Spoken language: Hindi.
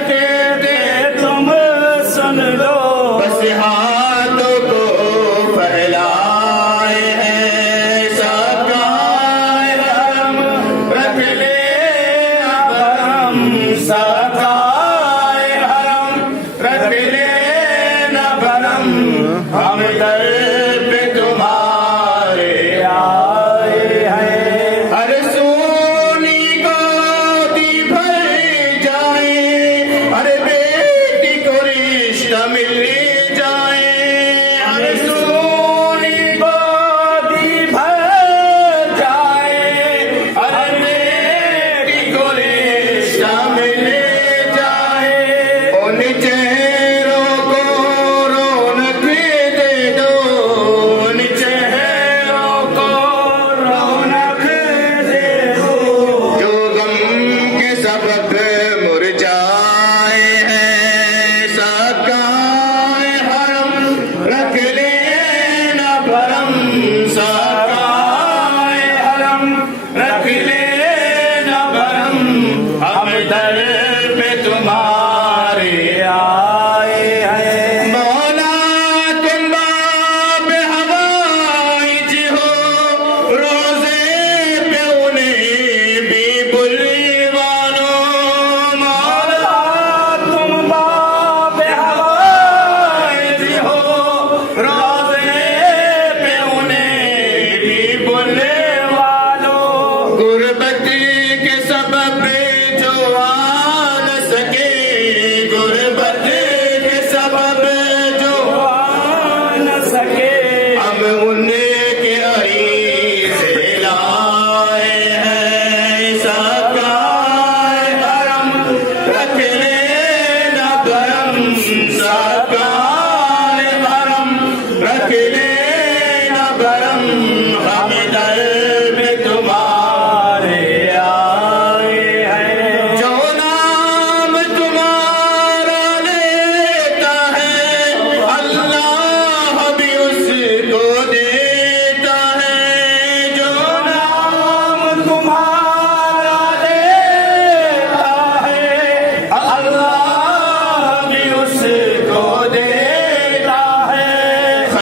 कहते तुम सुन लो, बस हाथों को फैलाए हैं सबका हम रख ले भरम, सबका हम रख ले न भरम, हम दर पे तुम्हारे आए हैं। हर सोनी गोदी भर जाए, हर बेटी को रिश्ता मिल जाए, हर सोनी गोदी भर जाए, हर बेटी को रिश्ता मिल जाए। उन चेहरों को रौनक दे दो, उन चेहरों को रौनक दे दो, जो गम के सबक मुरझाए हैं सबका हरम रख ले न भरम, सबका हरम रख ले न भरम, हम दर पे तुम्हारे